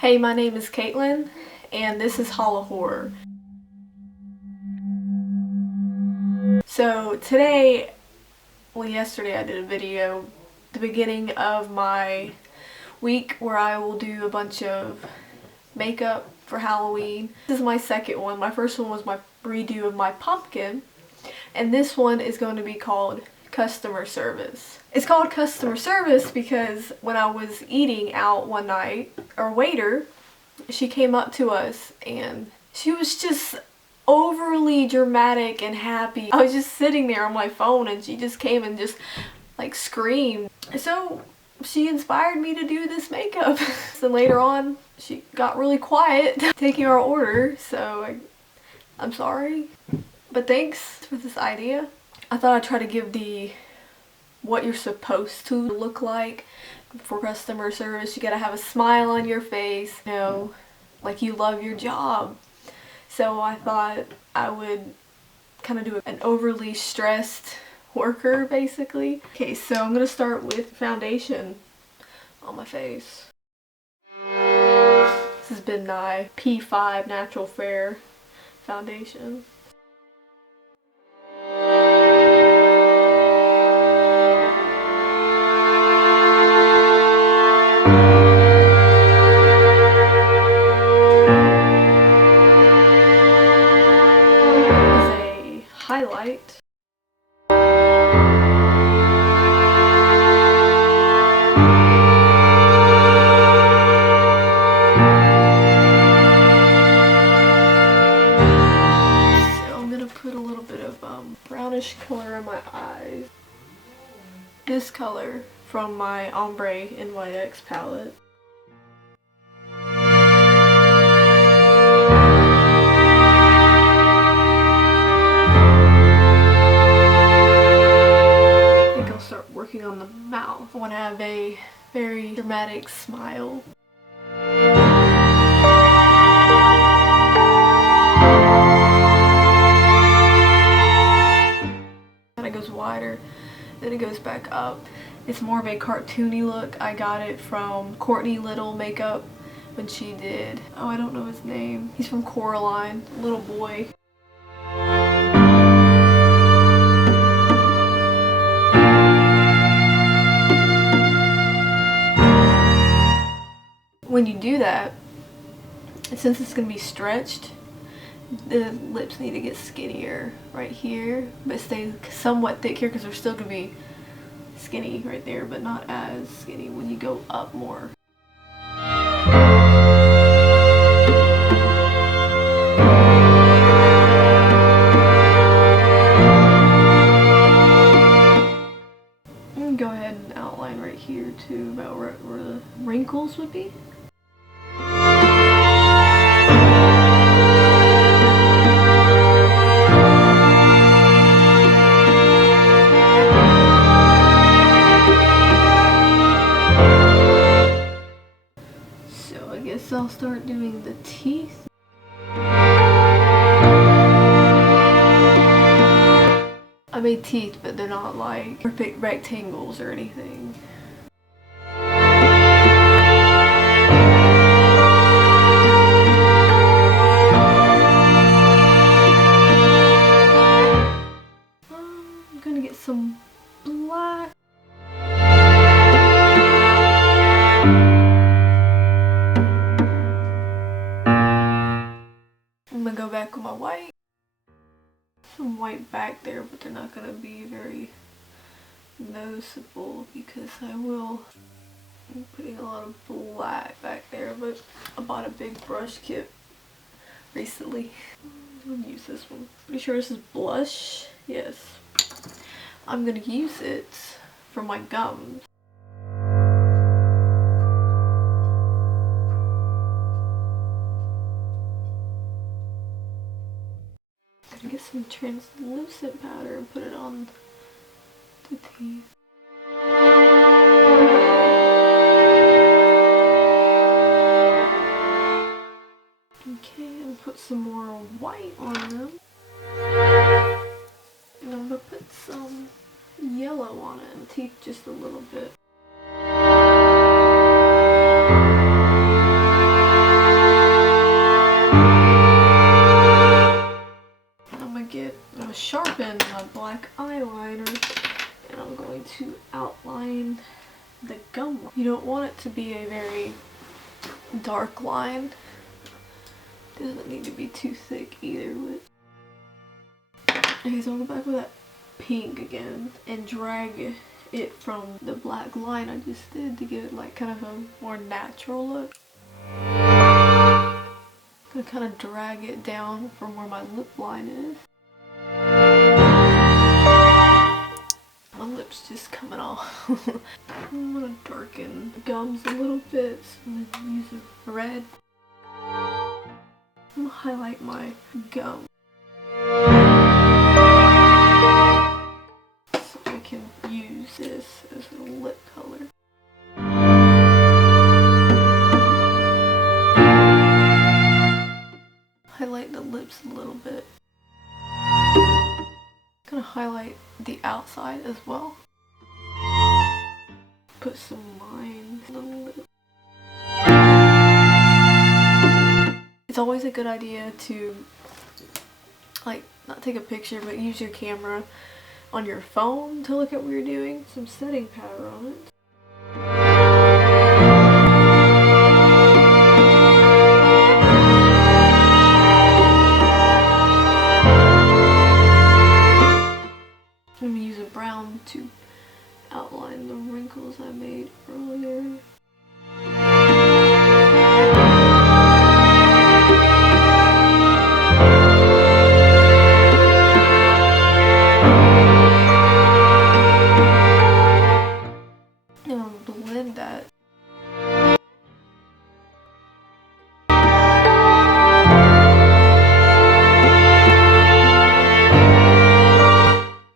Hey, my name is Caitlin, and this is Hall of Horror. So today, yesterday I did a video, the beginning of my week where I will do a bunch of makeup for Halloween. This is my second one. My first one was my redo of my pumpkin, and this one is going to be called customer service. It's called customer service because when I was eating out one night, our waiter, she came up to us and she was just overly dramatic and happy. I was just sitting there on my phone and she just came and just like screamed. So she inspired me to do this makeup. So later on she got really quiet taking our order, so I'm sorry. But thanks for this idea. I thought I'd try to give what you're supposed to look like for customer service. You gotta have a smile on your face, you know, like you love your job. So I thought I would kind of do an overly stressed worker, basically. Okay, so I'm gonna start with foundation on my face. This has been my P5 Natural Fair foundation. Highlight. So I'm gonna put a little bit of brownish color in my eyes. This color from my Ombre NYX palette. Working on the mouth. I want to have a very dramatic smile. And it goes wider, then it goes back up. It's more of a cartoony look. I got it from Courtney Little Makeup when she did, oh, I don't know his name. He's from Coraline, little boy. When you do that, since it's going to be stretched, the lips need to get skinnier right here, but stay somewhat thick here because they're still going to be skinny right there, but not as skinny when you go up more. I'm going to go ahead and outline right here too, about where the wrinkles would be. So I'll start doing the teeth. I made teeth, but they're not like perfect rectangles or anything. I'm gonna get some black. I'm gonna go back with my white. Some white back there, but they're not gonna be very noticeable because I'm putting a lot of black back there, but I bought a big brush kit recently. I'm gonna use this one. Pretty sure this is blush. Yes. I'm gonna use it for my gums. Get some translucent powder and put it on the teeth. Okay, and put some more white on them. And I'm gonna put some yellow on it and teeth just a little bit. dark line. Doesn't need to be too thick either. But okay, so I'll go back with that pink again and drag it from the black line I just did to give it like kind of a more natural look. I'm gonna kind of drag it down from where my lip line is. My lip's just coming off. I'm gonna darken the gums a little bit, so I'm gonna use a red. I'm gonna highlight my gum so I can use this as a lip color. Highlight the lips a little bit. Gonna highlight the outside as well. Put some lines on the lip. It's always a good idea to like not take a picture but use your camera on your phone to look at what you're doing. Some setting powder on it. I'm gonna use a brown to outline the wrinkles I made earlier. And I'm gonna blend that.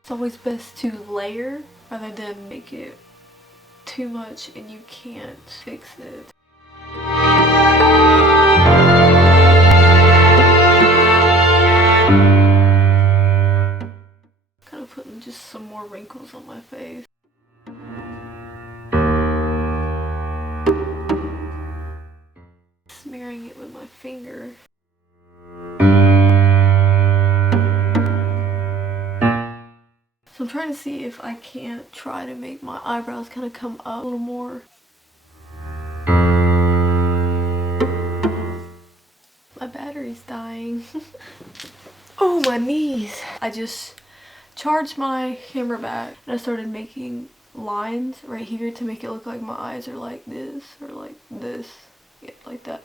It's always best to layer rather than make it too much and you can't fix it. Kind of putting just some more wrinkles on my face. Smearing it with my finger. So I'm trying to see if I can't try to make my eyebrows kind of come up a little more. My battery's dying. Oh, my knees. I just charged my camera back and I started making lines right here to make it look like my eyes are like this or like this. Yeah, like that.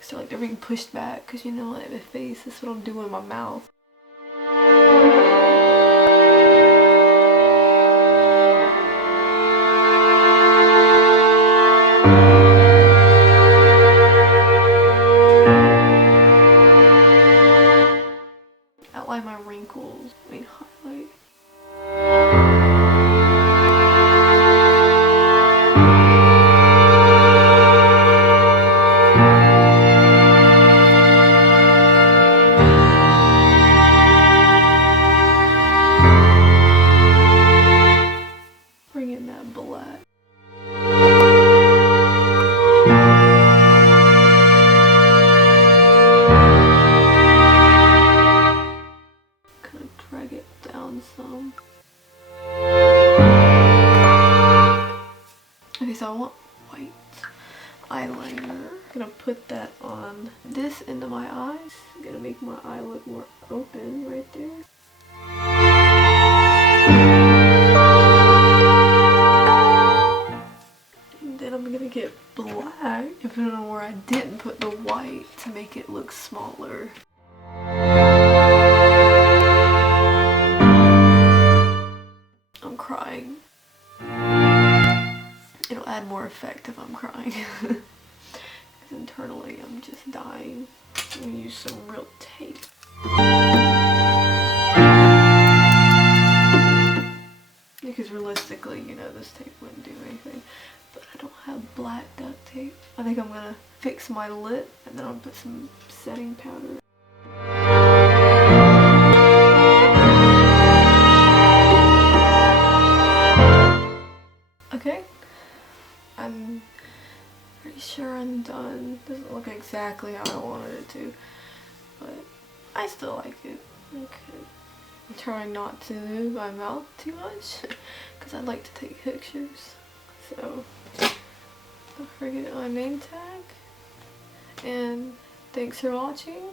So like they're being pushed back because you know like the face, that's what I'm doing with my mouth. Outline my wrinkles. I mean highlight. Bring in that black. Kind of drag it down some. Okay, so I want white eyeliner. I'm gonna put that on this end of my eyes. I'm gonna make my eye look more open right there. And then I'm gonna get black and put it on where I didn't put the white to make it look smaller. I'm crying. It'll add more effect if I'm crying. Because internally I'm just dying. I'm gonna use some real tape. Because realistically, you know, this tape wouldn't do anything. But I don't have black duct tape. I think I'm gonna fix my lip and then I'll put some setting powder. Okay, I'm pretty sure I'm done. Doesn't look exactly how I wanted it to, but I still like it. Okay, I'm trying not to move my mouth too much because I like to take pictures. So Don't forget my name tag. And thanks for watching.